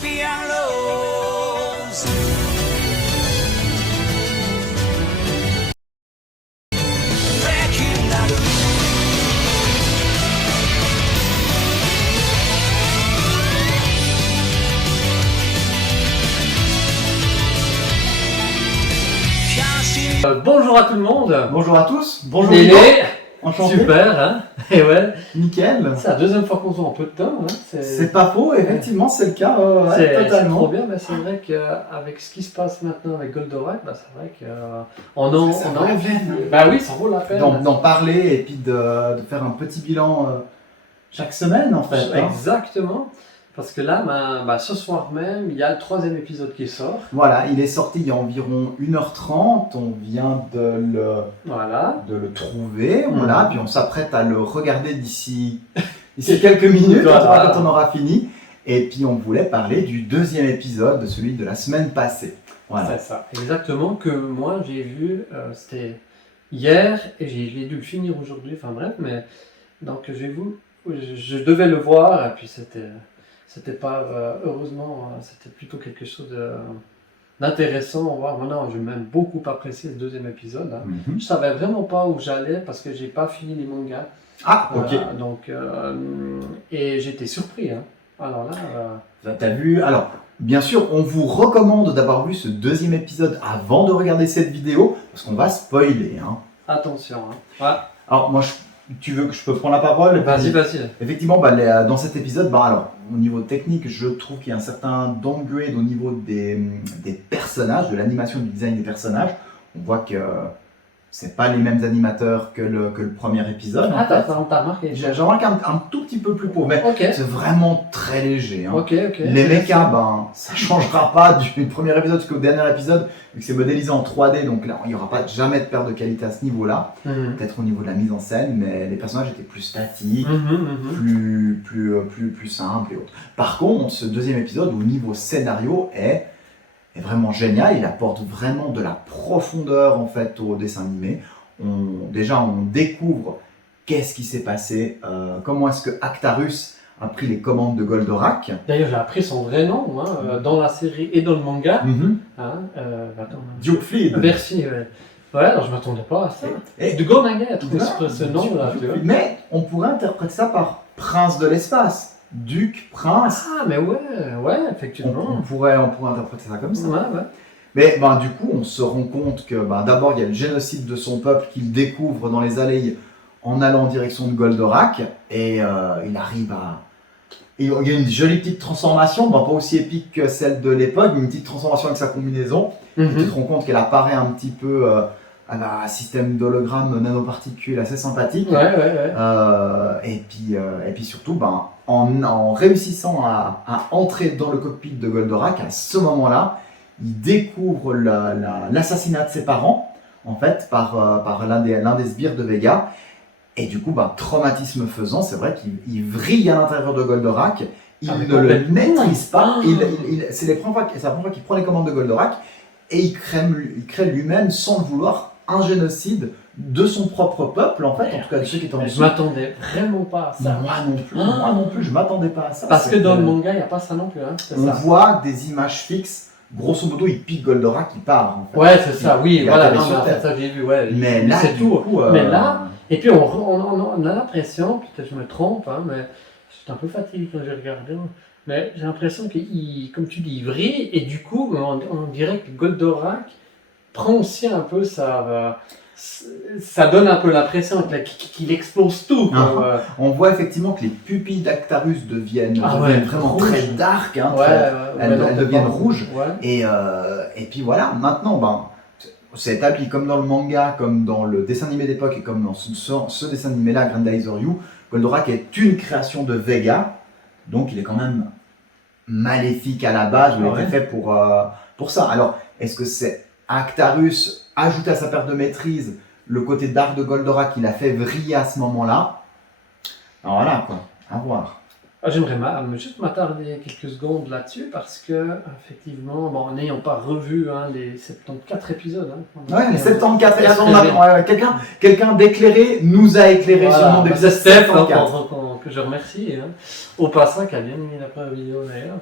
be our lows. Bonjour à tout le monde. Bonjour à tous. Bonjour Lélé. Nico. Enchanté. Super, hein. Et ouais. Nickel. C'est la deuxième fois qu'on se voit en peu de temps. Hein. C'est pas faux, effectivement, c'est le cas. Ouais, C'est totalement. trop bien, mais c'est vrai qu'avec ce qui se passe maintenant avec Goldorak, bah, c'est vrai qu'on a Ça vaut la envie. peine. Bah oui, ça vaut la peine. D'en parler et puis de faire un petit bilan chaque semaine en fait. Hein. Exactement. Parce que là, ce soir même, il y a le 3e épisode qui sort. Voilà, il est sorti il y a environ 1h30. On vient de le trouver. Voilà, puis on s'apprête à le regarder d'ici quelques minutes quand on aura fini. Et puis on voulait parler du 2e épisode, celui de la semaine passée. Voilà. C'est ça, exactement, que moi j'ai vu, c'était hier et j'ai dû le finir aujourd'hui, enfin bref, mais donc je devais le voir et puis c'était pas, heureusement, c'était plutôt quelque chose d'intéressant à voir. Maintenant, j'ai même beaucoup apprécié le 2e épisode. Hein. Mhm. Je savais vraiment pas où j'allais parce que j'ai pas fini les mangas. Ah, ok. Donc, et j'étais surpris. Hein. Alors là, T'as vu? Alors, bien sûr, on vous recommande d'avoir vu ce 2e épisode avant de regarder cette vidéo, parce qu'on va spoiler. Hein. attention. Hein. Ouais. Alors, moi, tu veux que je peux prendre la parole? Vas-y. Effectivement, dans cet épisode, alors, au niveau technique, je trouve qu'il y a un certain downgrade au niveau des personnages, de l'animation et du design des personnages. On voit que c'est pas les mêmes animateurs que le premier épisode. Ah, en fait. t'as remarqué? J'ai remarqué un tout petit peu plus pauvre, mais Ok. c'est vraiment très léger. Hein. Ok. Les mechas, ça changera pas du premier épisode jusqu'au dernier épisode, vu que c'est modélisé en 3D, donc là, il n'y aura pas jamais de perte de qualité à ce niveau-là. Mhm. Peut-être au niveau de la mise en scène, mais les personnages étaient plus statiques, Mhm. plus simples et autres. Par contre, ce 2e épisode, au niveau scénario, est vraiment génial. Il apporte vraiment de la profondeur en fait au dessin animé. On découvre qu'est-ce qui s'est passé, comment est-ce que Actarus a pris les commandes de Goldorak. D'ailleurs, j'ai appris son vrai nom dans la série et dans le manga. Hein, attends. Duke Fleed. Merci. Ouais, alors je m'attendais pas à ça. Et De Gonaga a trouvé ce nom-là, tu vois. Mais on pourrait interpréter ça par prince de l'espace. Duc, prince. Ah, mais ouais, effectivement. On pourrait interpréter ça comme ça. Ouais. Mais du coup, on se rend compte que d'abord, il y a le génocide de son peuple qu'il découvre dans les allées en allant en direction de Goldorak. Et il arrive à... Et il y a une jolie petite transformation, pas aussi épique que celle de l'époque, mais une petite transformation avec sa combinaison. Tu te rends compte qu'elle apparaît un petit peu à un système d'hologramme nanoparticules assez sympathique. Ouais. Et puis surtout, en réussissant à entrer dans le cockpit de Goldorak, à ce moment-là, il découvre l'assassinat de ses parents, en fait, par l'un des sbires de Vega. Et du coup, traumatisme faisant, c'est vrai qu'il vrille à l'intérieur de Goldorak, il ne le maîtrise pas, c'est la première fois qu'il prend les commandes de Goldorak, et il crée lui-même, sans le vouloir, un génocide de son propre peuple, en fait, en tout cas de ceux qui étaient en dessous. Je m'attendais vraiment pas à ça. Moi non plus, je m'attendais pas à ça. Parce que dans le manga, il n'y a pas ça non plus. Hein, on voit des images fixes, grosso modo, il pique Goldorak, il part. En fait. Ouais, c'est ça, oui, voilà, ça j'ai vu, ouais. Mais là, c'est tout. Coup, mais là, et puis on a l'impression, peut-être je me trompe, hein, mais j'étais un peu fatigué quand j'ai regardé, mais j'ai l'impression qu'il, comme tu dis, il vrille, et du coup, on dirait que Goldorak prend aussi un peu ça donne un peu l'impression qu'il explose tout. On voit effectivement que les pupilles d'Actarus deviennent vraiment rouge. très dark, hein, elles deviennent rouges. Ouais. Et puis voilà, maintenant, c'est établi comme dans le manga, comme dans le dessin animé d'époque et comme dans ce dessin animé-là, Grandizer You, Goldorak est une création de Vega, donc il est quand même maléfique à la base, il a été fait pour ça. Alors, est-ce que c'est Actarus ajouté à sa perte de maîtrise le côté dark de Goldorak qu'il a fait vriller à ce moment-là? Alors voilà, quoi, à voir. J'aimerais juste m'attarder quelques secondes là-dessus parce que, effectivement, en n'ayant pas revu les 74 épisodes. Les 74 épisodes, quelqu'un d'éclairé nous a éclairé sur le nom des Steph, que je remercie, au passant, qui a bien mis la première vidéo d'ailleurs.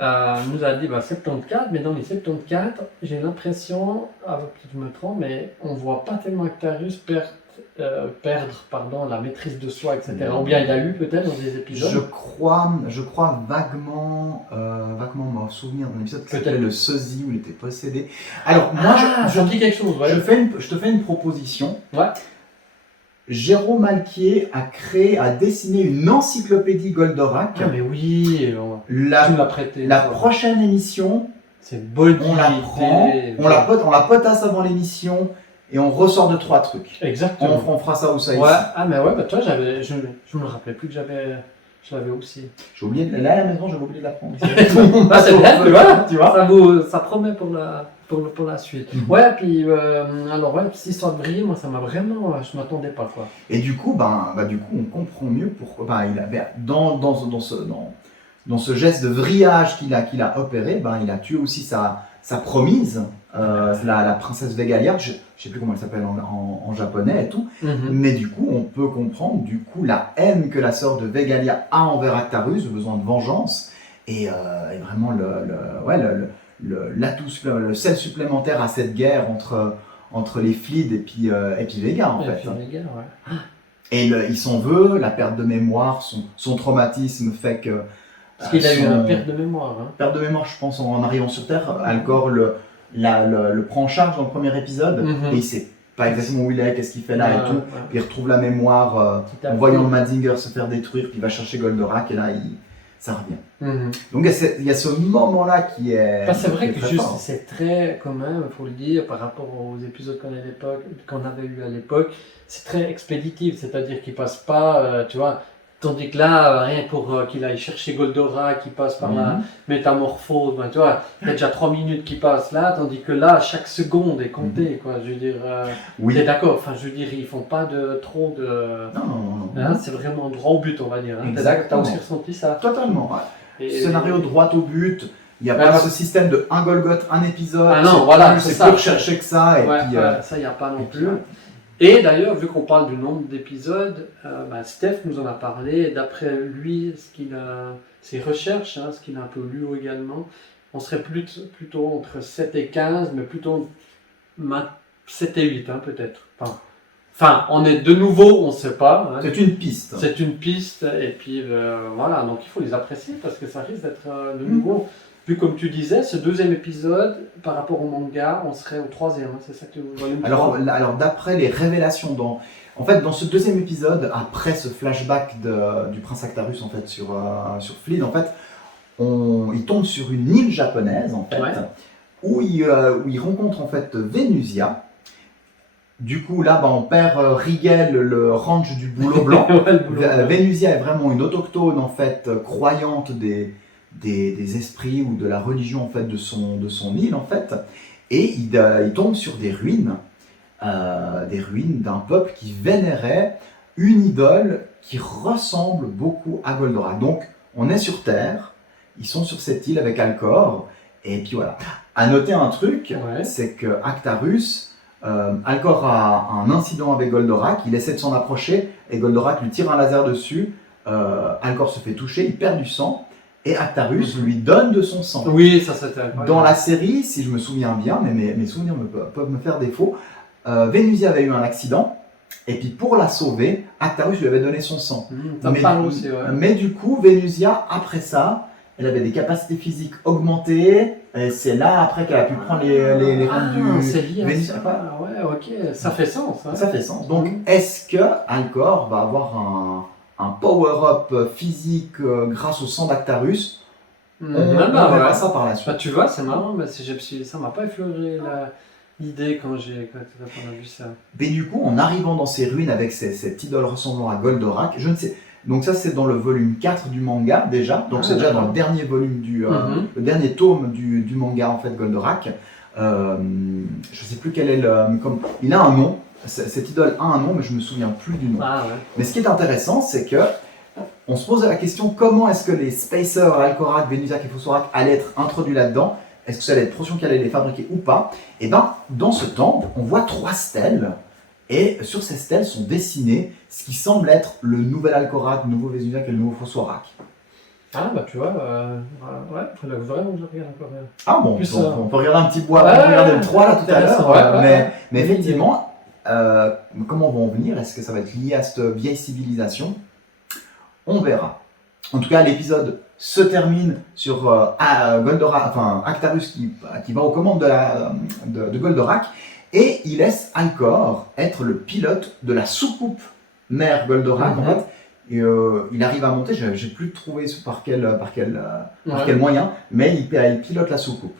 nous a dit 74, mais dans les 74, j'ai l'impression, peut-être je me trompe, mais on ne voit pas tellement Actarus perdre la maîtrise de soi, etc. Ou bien il a eu peut-être dans des épisodes. Je crois vaguement me souvenir d'un épisode qui s'appelait le sosie où il était possédé. Alors moi, je dis quelque chose. Ouais. Je te fais une proposition. Ouais. Jérôme Alquier a dessiné une encyclopédie Goldorak. Ah mais oui, tu me l'as prêté. La prochaine émission, c'est une bonne on la prend, on la potasse avant l'émission et on ressort de 3 trucs. Exactement. On fera ça ou ça ici. Ouais. Ah mais ouais, toi je me rappelais plus que je l'avais aussi. J'ai oublié, là à la maison j'avais oublié de la prendre. C'est bien, tu vois. Ça promet pour la suite. Ouais, puis alors ouais, cette histoire de vriller, moi ça m'a vraiment, je m'attendais pas quoi. Et du coup, on comprend mieux pourquoi. Il avait dans ce geste de vrillage qu'il a opéré, il a tué aussi sa promise, la princesse Vegalia. Je sais plus comment elle s'appelle en japonais et tout. Mais du coup, on peut comprendre la haine que la sœur de Vegalia a envers Actarus, le besoin de vengeance et vraiment le sel supplémentaire à cette guerre entre les Fleed et puis Vega en fait. Vega, ouais. Et il s'en veut, la perte de mémoire, son traumatisme fait que... Parce qu'il a eu une perte de mémoire. Hein. Perte de mémoire, je pense, en arrivant sur Terre. Alcor le prend en charge dans le premier épisode et il sait pas exactement où il est, qu'est-ce qu'il fait là et tout. Puis il retrouve la mémoire en voyant Mazinger se faire détruire, puis il va chercher Goldorak et là ça revient. Donc il y a ce moment-là qui est. C'est vrai que juste c'est très commun, il faut le dire, par rapport aux épisodes qu'on avait eu à l'époque, c'est très expéditif, c'est-à-dire qu'il passe pas, tu vois. Tandis que là, rien pour qu'il aille chercher Goldorak, qui passe par la métamorphose, tu vois, il y a déjà 3 minutes qui passent là, tandis que là, chaque seconde est comptée, quoi. Je veux dire, t'es d'accord, enfin, je veux dire, ils font pas trop de. Non. Hein, c'est vraiment droit au but, on va dire. Hein. T'as aussi ressenti ça? Totalement, ouais. Scénario droit au but, il n'y a pas ce système de un Golgoth, un épisode. Ah non, voilà, c'est plus recherché que ça. Et puis, ça, il n'y a pas non plus. Et d'ailleurs, vu qu'on parle du nombre d'épisodes, Steph nous en a parlé. D'après lui, ses recherches, ce qu'il a un peu lu également, on serait plutôt entre 7 et 15, mais plutôt 7 et 8, peut-être. Enfin, on est de nouveau, on ne sait pas. Hein. C'est une piste. C'est une piste, et puis voilà, donc il faut les apprécier parce que ça risque d'être de nouveau. Vu comme tu disais, ce 2e épisode, par rapport au manga, on serait au 3e, c'est ça que tu vois. Alors d'après les révélations dans ce 2e épisode, après ce flashback du prince Actarus en fait sur Fleed, en fait, il tombe sur une île japonaise en fait, où il rencontre en fait Venusia. Du coup là, on perd Rigel, le ranch du boulot blanc. Venusia est vraiment une autochtone en fait, croyante des esprits ou de la religion en fait de son île en fait, et il tombe sur des ruines d'un peuple qui vénérait une idole qui ressemble beaucoup à Goldorak. Donc on est sur Terre, ils sont sur cette île avec Alcor, et puis voilà. À noter un truc, c'est que Actarus, Alcor a un incident avec Goldorak, il essaie de s'en approcher et Goldorak lui tire un laser dessus, Alcor se fait toucher, il perd du sang. Et Actarus lui donne de son sang. Oui, ça c'était incroyable. Dans la série, si je me souviens bien, mais mes souvenirs peuvent me faire défaut, Venusia avait eu un accident, et puis pour la sauver, Actarus lui avait donné son sang. Mais du coup, Venusia, après ça, elle avait des capacités physiques augmentées, et c'est là après qu'elle a pu prendre les rênes du... C'est lié à ça, ouais, ok, ça fait sens. Hein. Ça fait sens. Donc, est-ce que Alcor va avoir un power-up physique grâce au sang d'Actarus? On verra ça par la suite. Tu vois, c'est marrant, mais ça m'a pas effleuré l'idée quand on a vu ça. Mais du coup, en arrivant dans ces ruines avec cette idole ressemblant à Goldorak, je ne sais... Donc ça, c'est dans le volume 4 du manga, déjà. Donc c'est déjà dans le dernier volume le dernier tome du manga, en fait, Goldorak. Je ne sais plus quel est il a un nom. Cette idole a un nom, mais je me souviens plus du nom. Mais ce qui est intéressant, c'est que on se pose la question comment est-ce que les Spacers, Alcorak, Venusiak et Phosphorak allaient être introduits là-dedans? Est-ce que ça allait être Procyon qui allait les fabriquer ou pas? Et bien, dans ce temple, on voit 3 stèles, et sur ces stèles sont dessinés ce qui semble être le nouvel Alcorak, le nouveau Venusiak et le nouveau Phosphorak. Ah, bah tu vois, ouais, faudrait vraiment que je regarde encore. Ah bon, Plus, on peut regarder un petit bois, ouais, on peut regarder le 3 là tout à intéressant, l'heure, ouais, mais ouais. effectivement, comment vont en venir? Est-ce que ça va être lié à cette vieille civilisation? On verra. En tout cas, l'épisode se termine sur Goldorak, enfin Actarus qui va aux commandes de Goldorak, et il laisse Alcor être le pilote de la soucoupe mère Goldorak en fait. Et il arrive à monter, j'ai plus trouvé par quel moyen, mais il pilote la soucoupe.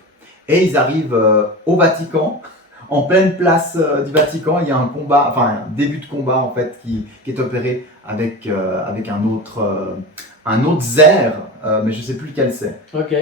Et ils arrivent au Vatican, en pleine place du Vatican, il y a un combat, enfin un début de combat en fait qui est opéré avec un autre Zer, mais je sais plus lequel c'est. Ok.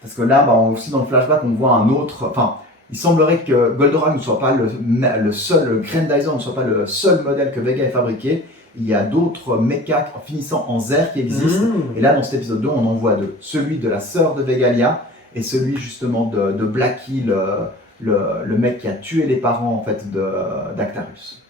Parce que là, aussi dans le flashback, on voit un autre. Enfin, il semblerait que Goldorak ne soit pas le seul, Grendizer ne soit pas le seul modèle que Vega ait fabriqué. Il y a d'autres mechas finissant en Zer qui existent. Et là, dans cet épisode 2, on en voit deux. Celui de la sœur de Vegalia et celui justement de Blackie, le mec qui a tué les parents en fait d'Actarus.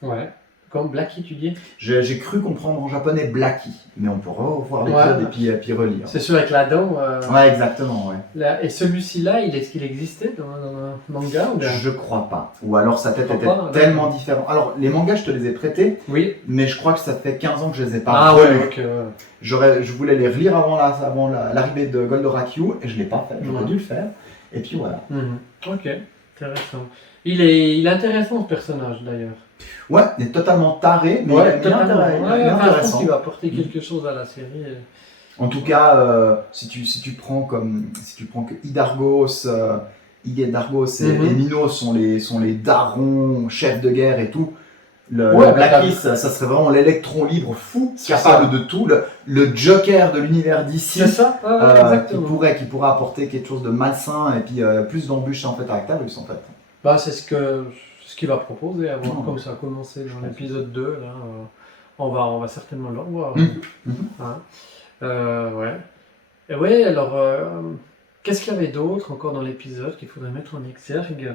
Ouais. Comme Blackie, tu dis? J'ai cru comprendre en japonais Blackie, mais on peut revoir l'épisode et puis relire. C'est celui avec la dent. Ouais, exactement, ouais. Là, et celui-ci-là, est-ce qu'il existait dans un manga ou bien... Je crois pas. Ou alors sa tête était pas, tellement différente. Alors, les mangas, je te les ai prêtés, Oui. mais je crois que ça fait 15 ans que je les ai pas Ah relus. ouais, ok. Je voulais les relire avant l'arrivée de Goldorak Yu, et je l'ai pas fait. J'aurais dû le faire. Et puis voilà. Ok, intéressant. Il est intéressant ce personnage d'ailleurs. Ouais, il est totalement taré, mais Ouais, il est je pense intéressant. qu'il va apporter quelque chose à la série. En tout cas, si tu prends que Hydargos, Hydargos et Minos sont les darons, chefs de guerre et tout, le Blackie, ça serait vraiment l'électron libre fou, capable de tout, le Joker de l'univers d'ici, C'est ça, exactement. qui pourrait apporter quelque chose de malsain et puis plus d'embûches en fait à Actarus en fait. Bah, c'est ce qu'il va proposer, à voir comme ça a commencé dans l'épisode 2. Là, on va certainement le revoir. Ouais. Et ouais, alors, qu'est-ce qu'il y avait d'autre encore dans l'épisode qu'il faudrait mettre en exergue?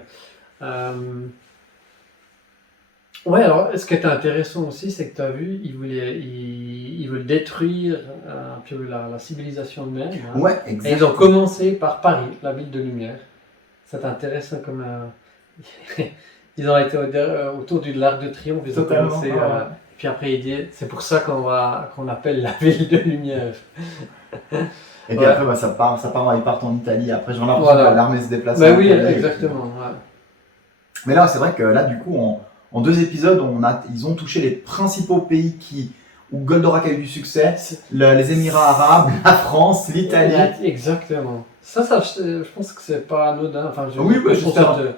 Ouais, alors, ce qui était intéressant aussi, c'est que tu as vu, ils veulent détruire un peu la civilisation humaine. Hein. Ouais, exactement. Et ils ont commencé par Paris, la ville de lumière. C'est intéressant comme... ils ont été autour du l'Arc de Triomphe, ils ont commencé... Puis après, il dit, c'est pour ça qu'on appelle la ville de lumière. Et puis après, ça part, ils partent en Italie. Après, j'en ai l'impression que l'armée se déplace. Bah oui, exactement. Ouais. Mais là, c'est vrai que là, du coup, en 2 épisodes, ils ont touché les principaux pays où Goldorak a eu du succès. Les Émirats Arabes, la France, l'Italie. Exactement. Ça, je pense que c'est pas anodin. Enfin,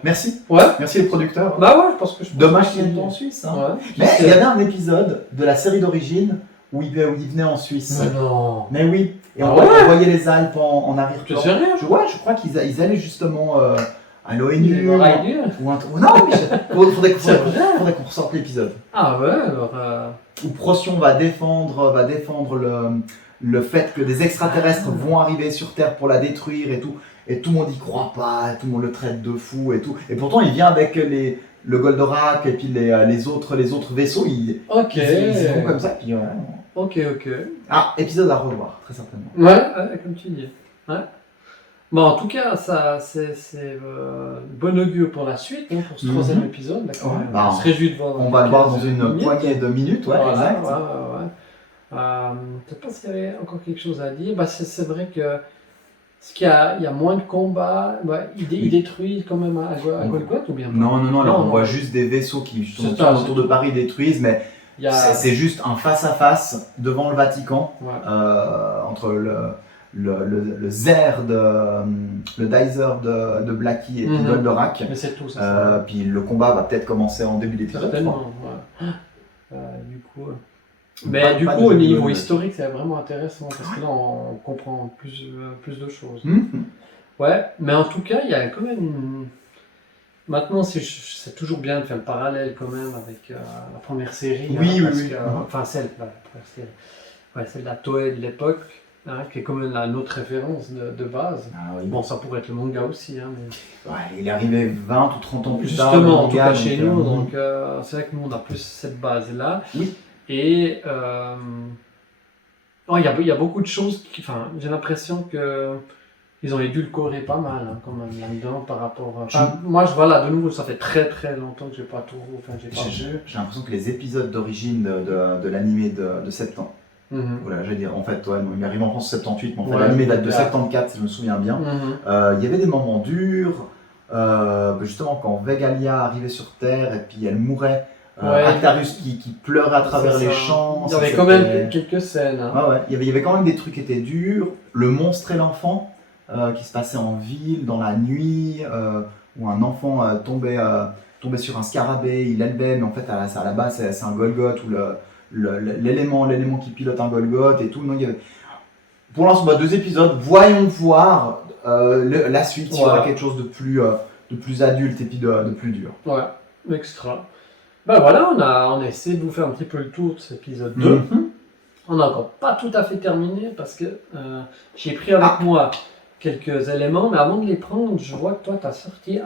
Merci. Ouais. Merci les producteurs. Bah ouais, je pense que Dommage qu'ils viennent en Suisse. Hein. Ouais. Mais il y avait un épisode de la série d'origine où ils venaient en Suisse. Mais non. Mais oui. Et on voyait les Alpes en arrière-plan. Tu es sérieux? Je crois qu'ils allaient justement à l'ONU. Non, mais faudrait qu'on ressorte l'épisode. Ah ouais, alors... Où Procyon va défendre le fait que des extraterrestres vont arriver sur Terre pour la détruire et tout. Et tout le monde y croit pas, tout le monde le traite de fou et tout. Et pourtant, il vient avec le Goldorak et puis les autres vaisseaux. Ils vont comme ça. Puis, Ok. Ah, épisode à revoir, très certainement. Ouais, comme tu dis. Ouais. Bon, en tout cas, ça, c'est bon augure pour la suite, hein, pour ce 3e épisode. D'accord. On se réjouit de voir. On va le voir dans une poignée de minutes, ouais, exact. Ouais. Je ne sais pas s'il y avait encore quelque chose à dire. Bah, c'est vrai que il y a moins de combats. Il détruit quand même à Golgoth ou bien pas? Non, alors on voit juste des vaisseaux qui tournent autour de Paris détruisent, mais c'est juste un face-à-face devant le Vatican, entre le Zer le Dizer de Blackie et puis Goldorak. Mais c'est tout ça. Puis le combat va peut-être commencer en début d'épisode. Certainement, du coup... Mais du coup, au niveau historique, c'est vraiment intéressant parce que là, on comprend plus de choses. Ouais, mais en tout cas, il y a quand même... Maintenant, c'est toujours bien de faire le parallèle quand même avec la première série. Oui. Enfin, celle de la Toei de l'époque, qui est quand même notre référence de base. Ah, oui. Bon, ça pourrait être le manga aussi. Mais... il est arrivé 20 ou 30 ans plus tard. Justement, en tout cas chez nous, donc c'est vrai que nous, on a plus cette base-là. Oui. Et Oh, il y a beaucoup de choses enfin, j'ai l'impression que ils ont édulcoré pas mal hein, quand même là-dedans par rapport à... Enfin, moi, voilà, de nouveau, ça fait très très longtemps que j'ai pas tout... Enfin, j'ai pas vu. J'ai l'impression que les épisodes d'origine de l'animé de 70, Mhm. voilà, j'allais dire, en fait, ouais, il est arrivé en France en 78, mais en fait, Ouais, l'animé date de ouais. 74, si je me souviens bien. Mhm. Il y avait des moments durs, justement quand Vegalia arrivait sur Terre et puis elle mourait, Ouais. Actarus qui pleurait à travers C'est les ça. champs. Il y avait ça, quand c'était- même quelques scènes. Hein. Ouais, ouais. Il y avait quand même des trucs qui étaient durs. Le monstre et l'enfant, qui se passait en ville, dans la nuit, où un enfant tombait sur un scarabée, il l'élevait, mais en fait, à la base, c'est un Golgoth, ou l'élément qui pilote un Golgoth et tout. Non, il y avait... Pour l'instant, 2 épisodes. Voyons voir la suite, s'il y aura Voilà. quelque chose de plus adulte et puis de plus dur. Ouais, extra. Ben voilà, on a essayé de vous faire un petit peu le tour de cet épisode 2. Mhm. On n'a encore pas tout à fait terminé parce que j'ai pris avec moi quelques éléments, mais avant de les prendre, je vois que toi, tu as sorti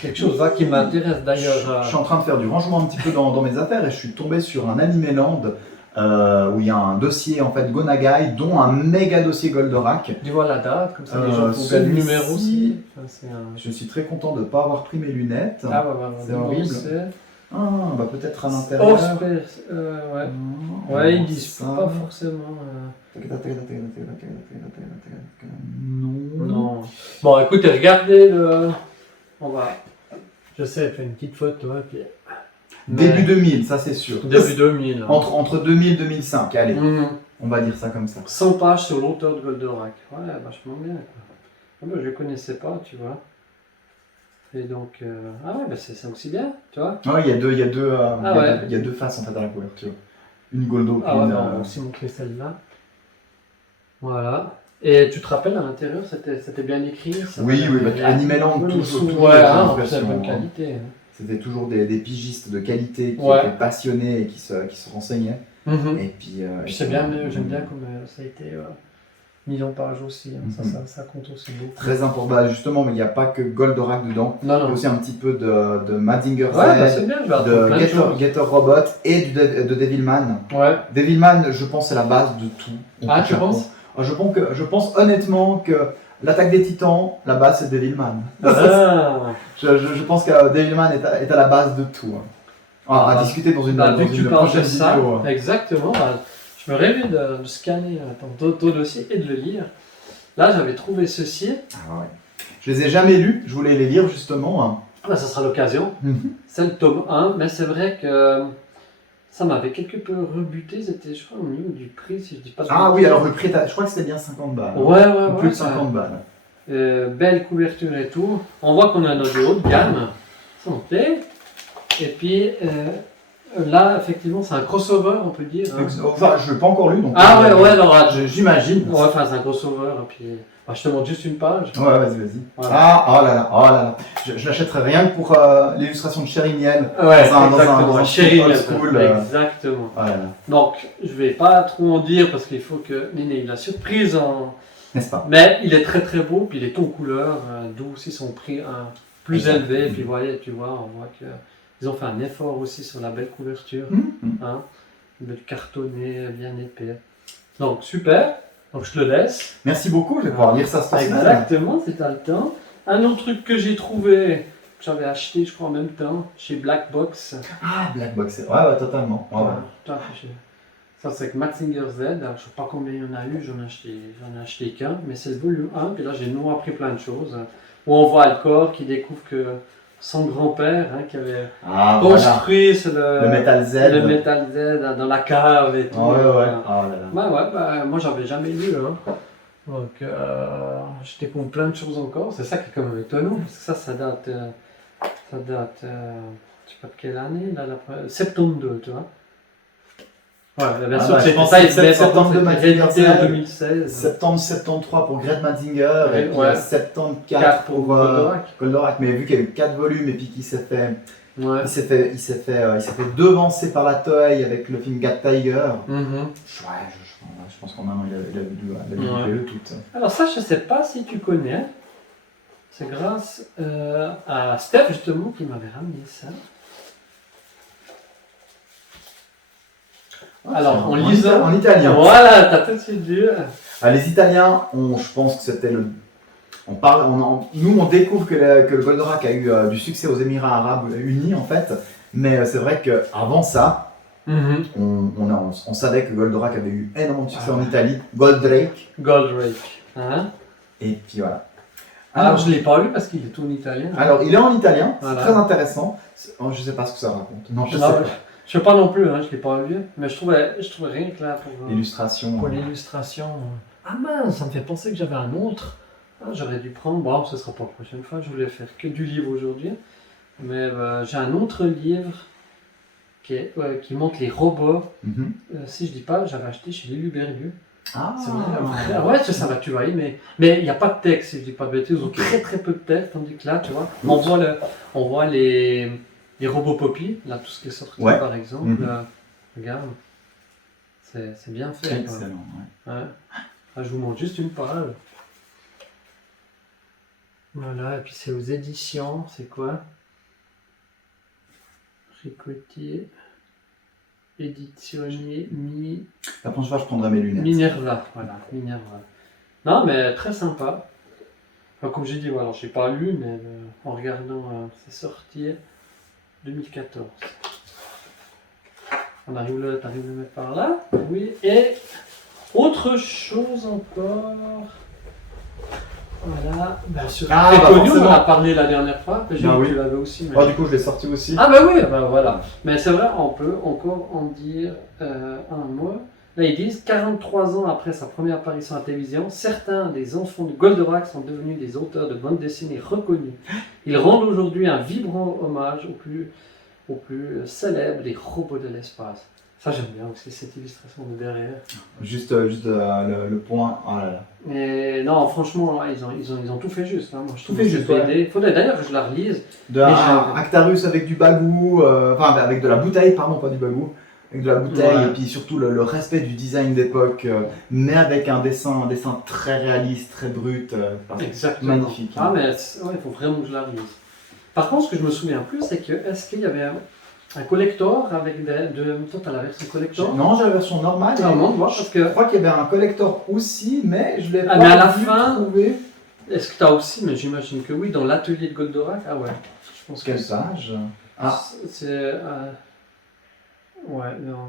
quelque chose là qui m'intéresse d'ailleurs. Je suis en train de faire du rangement un petit peu dans mes affaires et je suis tombé sur un Animeland où il y a un dossier en fait Gonagai, dont un méga dossier Goldorak. Tu vois la date, comme ça les gens trouvent le celui-ci- numéro aussi. Enfin, c'est un... Je suis très content de ne pas avoir pris mes lunettes. Ah ouais, ouais, C'est ouais, horrible. c'est... Ah, bah peut-être à l'intérieur. Ouais. On Ouais, ils va disent ça. pas forcément. Non. Non. Bon, écoutez, regardez le. On va. Je sais, fais une petite photo. Puis... Début 2000, ça c'est sûr. Début 2000. Hein. Entre 2000 et 2005, allez, Mhm. on va dire ça comme ça. 100 pages sur l'auteur de Goldorak. Ouais, vachement bien. Quoi. Ah bah, je ne connaissais pas, tu vois. Et donc. Ah ouais, bah c'est aussi bien, tu vois. Ouais, il y a deux, ouais. il y a 2 faces en fait à la couverture. Une Goldo, Ah ouais, une. bah, on va aussi montrer celle-là. Voilà. Et tu te rappelles, à l'intérieur, c'était bien écrit ça Oui, avait- oui, bah, Animeland, toujours, Ouais, j'ai hein, l'impression, c'est de bonne hein. qualité. Hein. C'était toujours des pigistes de qualité qui Ouais. étaient passionnés et qui se renseignaient. Mhm. Et puis, Puis c'est bien, j'aime bien comme ça a été mis en page aussi. Hein. Ça compte aussi beaucoup. Très important. Bah, justement, mais il n'y a pas que Goldorak dedans. Non, Il y a non. aussi un petit peu de Mazinger Ouais, bah, Z, c'est bien, je vais apprendre plein de choses. Getter Robot et de Devilman. Ouais. Devilman, je pense, c'est la base de tout. Ah, tu penses? Je pense honnêtement que l'attaque des titans, la base c'est Devilman. Ah. Je pense que Devilman est à la base de tout. Hein. À Bah, discuter dans une, Bah, dans vu que tu une parles de prochaine ça, vidéo. Hein. exactement, bah, je me rêvais de scanner ton dossier et de le lire. Là, j'avais trouvé ceci. Ah ouais. Je les ai jamais lus, je voulais les lire justement. Hein. Bah, ça sera l'occasion. C'est le tome 1, mais c'est vrai que ça m'avait quelque peu rebuté. C'était, je crois, au niveau du prix, si je dis pas de Ah oui, bêtises. alors le prix, je crois que c'était bien 50 balles. Ouais, Ou plus de 50 balles. Belle couverture et tout. On voit qu'on a un audio haut de gamme. Santé. Et puis là, effectivement, c'est un crossover, on peut dire. Hein. Enfin, je ne l'ai pas encore lu, donc. Ah ouais, alors J'imagine. ouais, enfin, c'est un crossover. Et puis, bah, je te montre juste une page. Ouais, vas-y. Voilà. Ah, oh là là, oh là là. Je l'achèterais rien que pour l'illustration de Sherry Miel. Ouais, dans un exactement. style Chérie, old school, exactement. Oh là là. Donc, je vais pas trop en dire parce qu'il faut que Néné ait la surprise. N'est-ce pas? Mais il est très très beau, puis il est ton couleur, d'où aussi son prix plus Exact. élevé. Et puis, tu vois, on voit qu'ils ont fait un effort aussi sur la belle couverture. Hein, du cartonné, bien épais. Donc, super. Donc, je te le laisse. Merci beaucoup, je vais pouvoir lire ça cette semaine. Exactement, si tu as le temps. Un autre truc que j'ai trouvé, que j'avais acheté, je crois, en même temps, chez Black Box. Ah, Black Box, ouais, totalement. Ouais, ouais. Putain, ça, c'est avec Mazinger Z. Alors, je sais pas combien il y en a eu, j'en ai acheté qu'un, mais c'est le volume 1. Puis là, j'ai nous appris plein de choses. Où on voit Alcor qui découvre que son grand-père, hein, qui avait Ah, voilà. construit Le Metal Z. le Metal Z dans la cave et tout. Ouais. Oh là là. Ouais, moi j'avais jamais lu. Hein. Donc je découvre plein de choses encore. C'est ça qui est quand même étonnant. Parce que ça date, je sais pas de quelle année, là, 72, tu vois. Ouais, la version Ah, c'est je pense ça, que il c'est septembre de Mazinger réédité en Z. 2016. Septembre 73 pour Greg Mazinger et puis Ouais. 74 pour pour Goldorak. Goldorak. Mais vu qu'il y a eu 4 volumes et puis qu'il s'est fait, Ouais. il s'est fait devancer par la Toei avec le film Gat Tiger. Mhm. Je pense qu'en un an il a dû Ouais. boucler le tout. Alors ça, je sais pas si tu connais. C'est grâce à Steph justement qui m'avait ramené ça. Alors, en lisant. En italien. Voilà, t'as tout de suite vu. Ah, les Italiens, je pense que c'était le. Nous, on découvre que le Goldorak a eu du succès aux Émirats Arabes Unis, en fait. Mais c'est vrai qu'avant ça, on savait que Goldorak avait eu énormément de succès en Italie. Goldrake. Goldrake. Hein? Et puis voilà. Alors, je ne l'ai pas lu parce qu'il est tout en italien. Alors, il est en italien, c'est Voilà. très intéressant. Je ne sais pas ce que ça raconte. Non, je sais Non, pas. je sais pas non plus, hein, je ne l'ai pas lu. Mais je trouvais rien que là pour L'illustration. l'illustration. Ah mince, ça me fait penser que j'avais un autre. Ah, j'aurais dû prendre. Bon, ce sera pour la prochaine fois. Je voulais faire que du livre aujourd'hui. Mais j'ai un autre livre qui montre les robots. Mhm. Si je dis pas, j'avais acheté chez Lulu Berlu. Ah, C'est vrai. Ah ouais, ça va, tu vois, mais il n'y a pas de texte, si je dis pas de bêtises, ou très très peu de texte, tandis que là, tu vois, on voit les robots Poppy, là, tout ce qui est sorti, Ouais. par exemple. Mhm. Regarde, c'est bien fait. Quoi. Excellent. Ouais. Ouais. Ah, je vous montre juste une page. Voilà, et puis c'est aux éditions, c'est quoi? Ricotier, Edizioni La prochaine fois, je prendrai mes lunettes. Minerva, voilà, Minerva. Non, mais très sympa. Enfin, comme j'ai dit, voilà, je n'ai pas lu, mais en regardant, c'est sorti 2014. T'arrives à le mettre par là? Oui. Et autre chose encore. Voilà. Ben, sur Ah, très bah, connu, on en forcément. a parlé la dernière fois. J'ai Bah vu oui. que tu l'avais aussi. Mais... Oh, du coup, je l'ai sorti aussi. Ah bah oui, bah voilà. Mais c'est vrai, on peut encore en dire un mot. Là, ils disent 43 ans après sa première apparition à la télévision, certains des enfants de Goldorak sont devenus des auteurs de bandes dessinées reconnus. Ils rendent aujourd'hui un vibrant hommage aux plus célèbres des robots de l'espace. Ça, j'aime bien aussi cette illustration de derrière. Juste le point. Oh là là. Mais non, franchement, là, ils ont tout fait juste. Hein. Moi, je Tout trouve fait cette juste, ouais. BD. Faudrait d'ailleurs que je la relise. De Mais un Actarus avec du bagou, enfin avec de la bouteille, pardon, pas du bagou, avec de la bouteille, Ouais. et puis surtout le respect du design d'époque, mais avec un dessin très réaliste, très brut, enfin, Exactement. magnifique. Ah, mais ouais, il faut vraiment que je la relise. Par contre, ce que je me souviens plus, c'est que est-ce qu'il y avait un collector avec toi, t'as la version collector? Non, j'ai la version normale. Ah, et non, moi, parce je que. crois qu'il y avait un collector aussi, mais je l'ai Ah, pas mais à la pu fin- trouver. Est-ce que t'as aussi, mais j'imagine que oui, dans l'atelier de Goldorak? Ah ouais. Je pense que Quel sage. Ah. c'est. Ouais, non.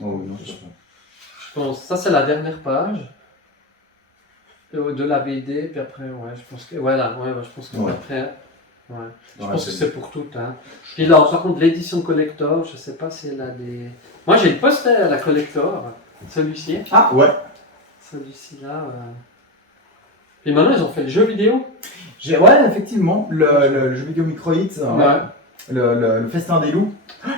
Oh non, je sais pas. Je pense. Ça, c'est la dernière page de la BD, puis après, ouais, je pense que. Voilà, ouais, je pense que Ouais. après. Ouais. Je Dans la pense que série. c'est pour tout. Hein. Puis là, par contre, l'édition collector, je sais pas si elle a des. Moi, j'ai le poster à la collector, celui-ci. Ah ouais. Celui-ci là. Puis maintenant, ils ont fait le jeu vidéo. Ouais, effectivement, le jeu vidéo Microhit, Ouais. le festin des loups.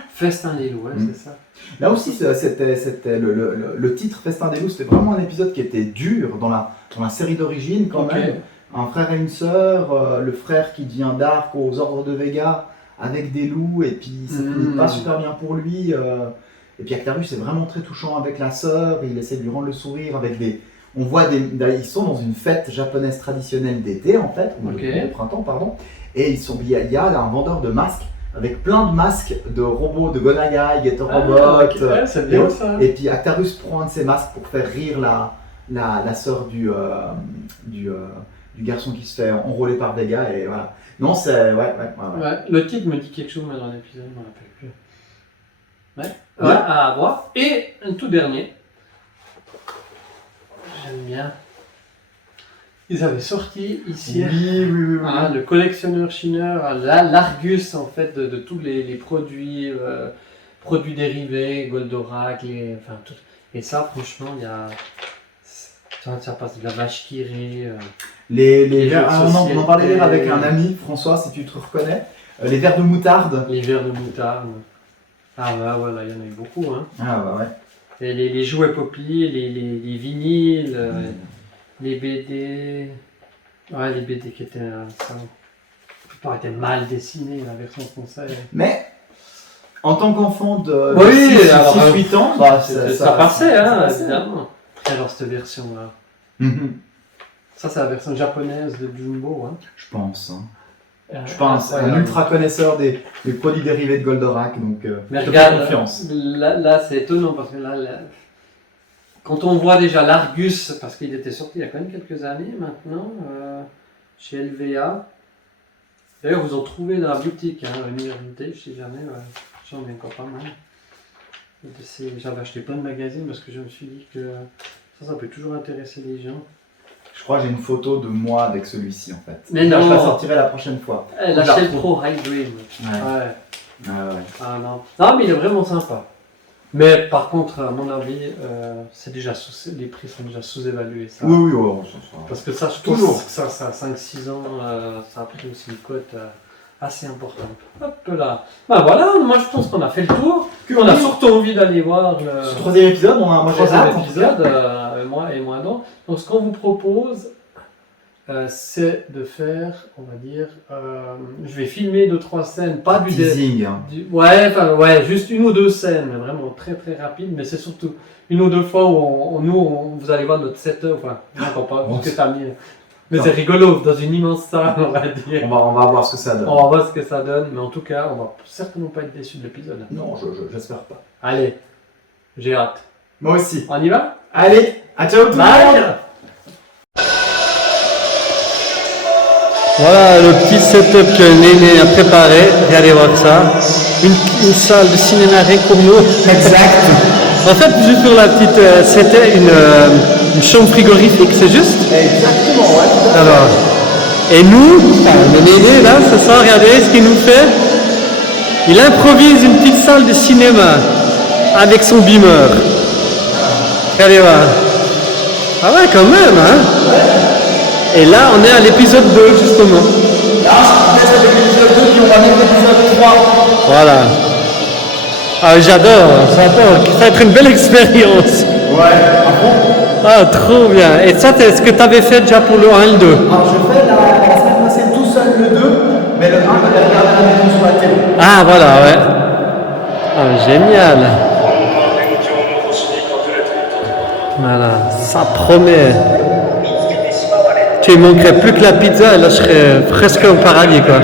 Festin des loups, ouais, Mm. c'est ça. Là aussi, c'était le titre Festin des loups, c'était vraiment un épisode qui était dur dans la série d'origine quand Ok. même. Un frère et une sœur, le frère qui devient Dark aux ordres de Vega avec des loups, et puis ça finit pas super bien pour lui. Et puis Actarus est vraiment très touchant avec la sœur, il essaie de lui rendre le sourire avec des... On voit ils sont dans une fête japonaise traditionnelle d'été en fait, ou Ok. de printemps pardon, et il y a là un vendeur de masques avec plein de masques de robots, de Gonagai, Getter Robot. ok. Ouais, c'est bien ça. Et puis Actarus prend un de ses masques pour faire rire la sœur du garçon qui se fait enrôler par Vega, et voilà. Non, c'est... Ouais. Ouais, le titre me dit quelque chose, mais dans l'épisode, je ne me rappelle plus. Ouais, Ouais. à voir. Et un tout dernier. J'aime bien. Ils avaient sorti ici Oui. le collectionneur chineur, l'Argus en fait de tous les produits, produits dérivés, Goldorak, enfin tout. Et ça, franchement, il y a. Ça passe de la vache qui rit. Les Les verres, jeux de on en parlait hier avec société. un ami, François, si tu te reconnais. Les verres de moutarde. Les verres de moutarde. Ah bah voilà, il y en a eu beaucoup. Hein. Ah bah ouais. Et les jouets Poppy, les vinyles, les BD. Ouais, les BD qui étaient. Ça, la plupart étaient mal dessinés, la version française. Mais en tant qu'enfant de Oui, alors, 6-8 ans, bah, Ça passait, hein, ça passait. évidemment. Alors, cette version-là. Mhm. Ça, c'est la version japonaise de Jumbo. Hein. Je pense. Hein. Je pense, un incroyable. ultra connaisseur des produits dérivés de Goldorak, donc Mais je te fais regarde, confiance. là c'est étonnant parce que là, quand on voit déjà l'Argus, parce qu'il était sorti il y a quand même quelques années maintenant, chez LVA. D'ailleurs, vous en trouvez dans la boutique, Lumière Vintage, si jamais, j'en ai encore pas mal. J'avais acheté plein de magazines parce que je me suis dit que ça peut toujours intéresser les gens. Je crois que j'ai une photo de moi avec celui-ci en fait. Mais Là, non. je la sortirai la prochaine fois. Elle Je a la acheté le retrouve. Pro High Dream. Ouais. Ouais. Ah ouais. Ah non. Non, mais il est vraiment sympa. Mais par contre, à mon avis, les prix sont déjà sous-évalués. Ça. Oui, oui, ça. Parce que ça, je Toujours. pense que ça a 5-6 ans, ça a pris aussi une cote assez importante. Hop là. Ben voilà, moi je pense qu'on a fait le tour. On a surtout envie d'aller voir le Ce troisième épisode, moi j'ai troisième hâte en tout cas. épisode, moi donc. Donc ce qu'on vous propose, c'est de faire, on va dire, je vais filmer 2-3 scènes, pas du Teasing. ouais, juste une ou deux scènes, mais vraiment très très rapide, mais c'est surtout une ou deux fois où vous allez voir notre setup, enfin, non, pas, Bon, ce que t'as mis. Mais non. c'est rigolo, dans une immense salle, on va dire. On va voir ce que ça donne. On va voir ce que ça donne, mais en tout cas, on va certainement pas être déçus de l'épisode. Non, j'espère pas. Allez, j'ai hâte. Moi aussi. On y va? Allez, à ciao tout le Bye! monde. Voilà le petit setup que Néné a préparé. Regardez voir ça. Une salle de cinéma rien pour nous. Exact. En fait, juste pour la petite, c'était une chambre frigorifique, c'est juste? Exactement, ouais. Alors, et nous, le Néné là, ce soir, regardez ce qu'il nous fait. Il improvise une petite salle de cinéma avec son beamer. Regardez voir. Ah ouais, quand même, hein? Et là, on est à l'épisode 2, justement. Là, je teste avec l'épisode 2 puis on va venir l'épisode 3. Voilà. Ah, j'adore, ça va être une belle expérience. Ouais, ah bon? Ah, trop bien. Et ça, c'est ce que tu avais fait déjà pour le 1 et le 2. Alors je fais la semaine passée tout seul le 2, mais le 1, je vais regarder la maison sur la télé. Ah, voilà, ouais. Ah, génial. Voilà, ça promet. Tu ne manquerais plus que la pizza et là, je serais presque au paradis, quoi.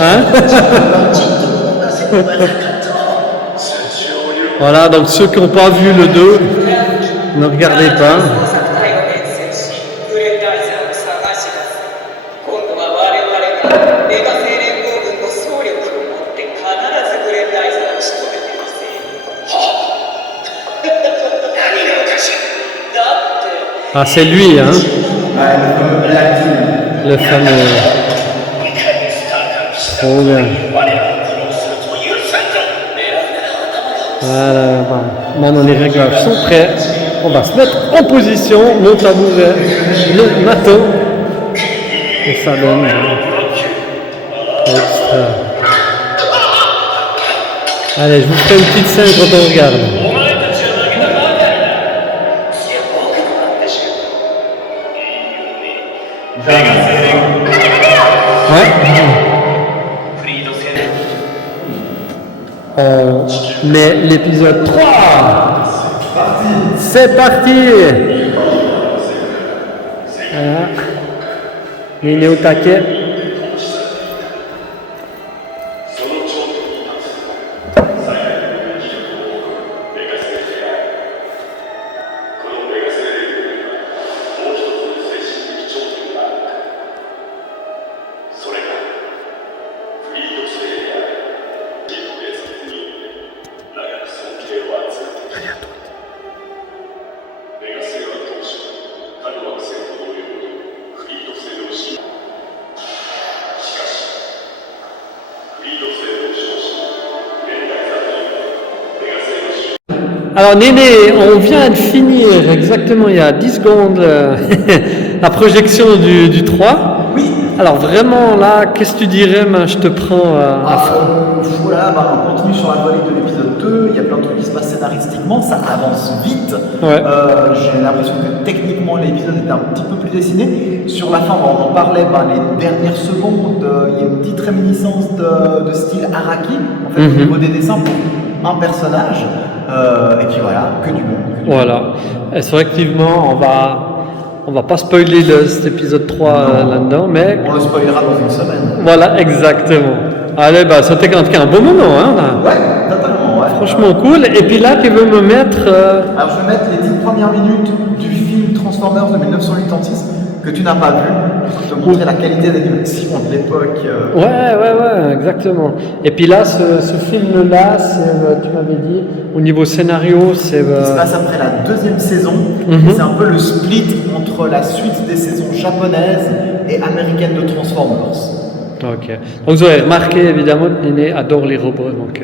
Hein? Voilà, donc ceux qui n'ont pas vu le 2, ne regardez pas. Ah, c'est lui, hein? Le fameux. Trop bien. Voilà, maintenant les réglages sont prêts. On va se mettre en position, le tabouret, le matos. Et ça donne extra. Allez, je vous ferai une petite scène quand on regarde. On met l'épisode 3. C'est parti. Voilà. Il est au taquet. Alors Néné, on vient de finir exactement il y a 10 secondes la projection du 3. Oui. Alors vraiment là, qu'est-ce que tu dirais? Je te prends à fond. Voilà, on continue sur la volée de l'épisode 2, il y a plein de trucs qui se passent scénaristiquement, ça avance vite. Ouais. J'ai l'impression que techniquement l'épisode est un petit peu plus dessiné. Sur la fin, on en parlait, les dernières secondes, il y a une petite réminiscence de style Araki, en fait, au niveau des dessins pour un personnage. Et puis voilà, que du bon. Voilà. Et c'est effectivement, On va pas spoiler cet épisode 3 là-dedans, mais On le spoilera dans une semaine. voilà, exactement. Allez, bah, c'était en tout cas un bon moment, hein, là. Ouais, totalement, ouais. Franchement cool. Et puis là, tu veux me mettre. Alors je vais mettre les 10 premières minutes du film Transformers de 1986 que tu n'as pas vu pour te montrer la qualité d'animation de l'époque. Ouais, exactement. Et puis là, ce film-là, tu m'avais dit, au niveau scénario, c'est. Il se passe après la deuxième saison. Mhm. C'est un peu le split entre la suite des saisons japonaises et américaines de Transformers. Ok. Donc vous aurez remarqué évidemment que Néné adore les robots, donc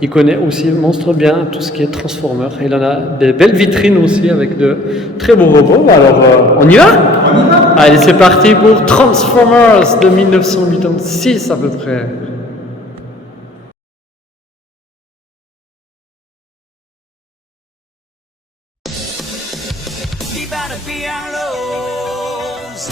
il connaît aussi monstre bien tout ce qui est Transformers. Il en a des belles vitrines aussi avec de très beaux robots. Alors on y va? On y va. Allez, c'est parti pour Transformers de 1986 à peu près. Keep out of Pianos.